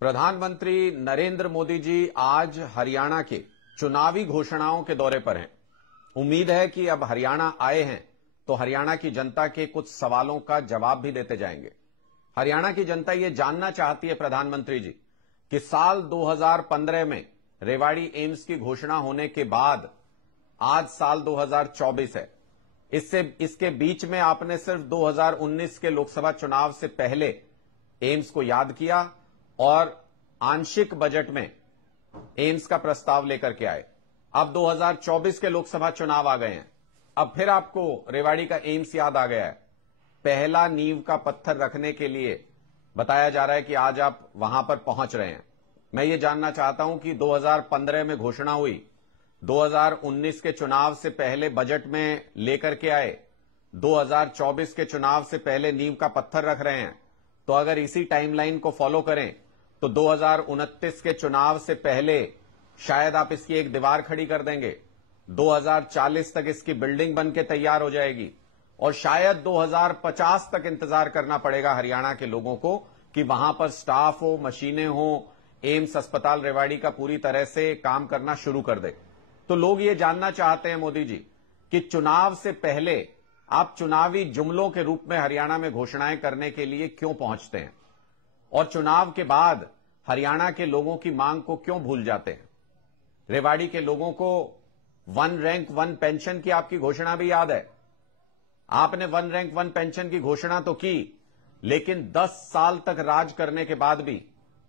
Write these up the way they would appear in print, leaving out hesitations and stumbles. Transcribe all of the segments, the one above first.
प्रधानमंत्री नरेंद्र मोदी जी आज हरियाणा के चुनावी घोषणाओं के दौरे पर हैं। उम्मीद है कि अब हरियाणा आए हैं तो हरियाणा की जनता के कुछ सवालों का जवाब भी देते जाएंगे। हरियाणा की जनता ये जानना चाहती है प्रधानमंत्री जी कि साल 2015 में रेवाड़ी एम्स की घोषणा होने के बाद आज साल 2024 है। इसके बीच में आपने सिर्फ 2019 के लोकसभा चुनाव से पहले एम्स को याद किया और आंशिक बजट में एम्स का प्रस्ताव लेकर के आए। अब 2024 के लोकसभा चुनाव आ गए हैं, अब फिर आपको रेवाड़ी का एम्स याद आ गया है। पहला नींव का पत्थर रखने के लिए बताया जा रहा है कि आज आप वहां पर पहुंच रहे हैं। मैं ये जानना चाहता हूं कि 2015 में घोषणा हुई, 2019 के चुनाव से पहले बजट में लेकर के आए, 2024 के चुनाव से पहले नींव का पत्थर रख रहे हैं। तो अगर इसी टाइमलाइन को फॉलो करें तो 2029 के चुनाव से पहले शायद आप इसकी एक दीवार खड़ी कर देंगे, 2040 तक इसकी बिल्डिंग बन के तैयार हो जाएगी और शायद 2050 तक इंतजार करना पड़ेगा हरियाणा के लोगों को कि वहां पर स्टाफ हो, मशीनें हो, एम्स अस्पताल रेवाड़ी का पूरी तरह से काम करना शुरू कर दे। तो लोग ये जानना चाहते हैं मोदी जी कि चुनाव से पहले आप चुनावी जुमलों के रूप में हरियाणा में घोषणाएं करने के लिए क्यों पहुंचते हैं और चुनाव के बाद हरियाणा के लोगों की मांग को क्यों भूल जाते हैं। रेवाड़ी के लोगों को वन रैंक वन पेंशन की आपकी घोषणा भी याद है। आपने वन रैंक वन पेंशन की घोषणा तो की, लेकिन 10 साल तक राज करने के बाद भी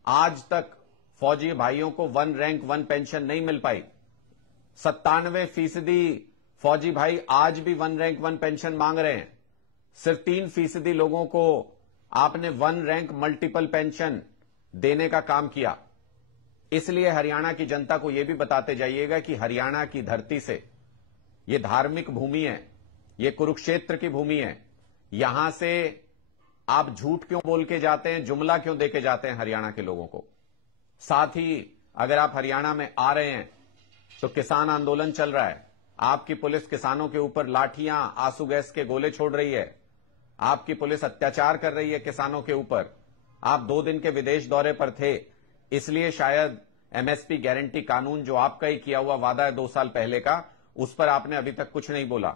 आज तक फौजी भाइयों को वन रैंक वन पेंशन नहीं मिल पाई। 97% फौजी भाई आज भी वन रैंक वन पेंशन मांग रहे हैं। सिर्फ 3% लोगों को आपने वन रैंक मल्टीपल पेंशन देने का काम किया। इसलिए हरियाणा की जनता को यह भी बताते जाइएगा कि हरियाणा की धरती से यह धार्मिक भूमि है, यह कुरुक्षेत्र की भूमि है। यहां से आप झूठ क्यों बोल के जाते हैं, जुमला क्यों दे के जाते हैं हरियाणा के लोगों को। साथ ही अगर आप हरियाणा में आ रहे हैं तो किसान आंदोलन चल रहा है। आपकी पुलिस किसानों के ऊपर लाठियां, आंसू गैस के गोले छोड़ रही है। आपकी पुलिस अत्याचार कर रही है किसानों के ऊपर। आप 2 दिन के विदेश दौरे पर थे, इसलिए शायद एमएसपी गारंटी कानून जो आपका ही किया हुआ वादा है 2 साल पहले का, उस पर आपने अभी तक कुछ नहीं बोला।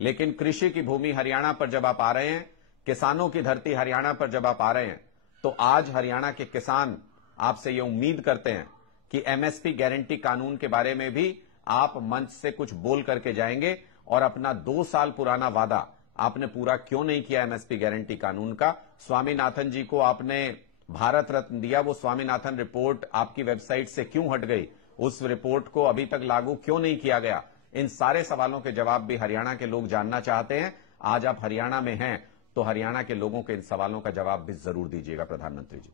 लेकिन कृषि की भूमि हरियाणा पर जब आप आ रहे हैं, किसानों की धरती हरियाणा पर जब आप आ रहे हैं, तो आज हरियाणा के किसान आपसे ये उम्मीद करते हैं कि एमएसपी गारंटी कानून के बारे में भी आप मंच से कुछ बोल करके जाएंगे और अपना 2 साल पुराना वादा आपने पूरा क्यों नहीं किया एमएसपी गारंटी कानून का। स्वामीनाथन जी को आपने भारत रत्न दिया, वो स्वामीनाथन रिपोर्ट आपकी वेबसाइट से क्यों हट गई, उस रिपोर्ट को अभी तक लागू क्यों नहीं किया गया। इन सारे सवालों के जवाब भी हरियाणा के लोग जानना चाहते हैं। आज आप हरियाणा में हैं तो हरियाणा के लोगों के इन सवालों का जवाब भी जरूर दीजिएगा प्रधानमंत्री जी।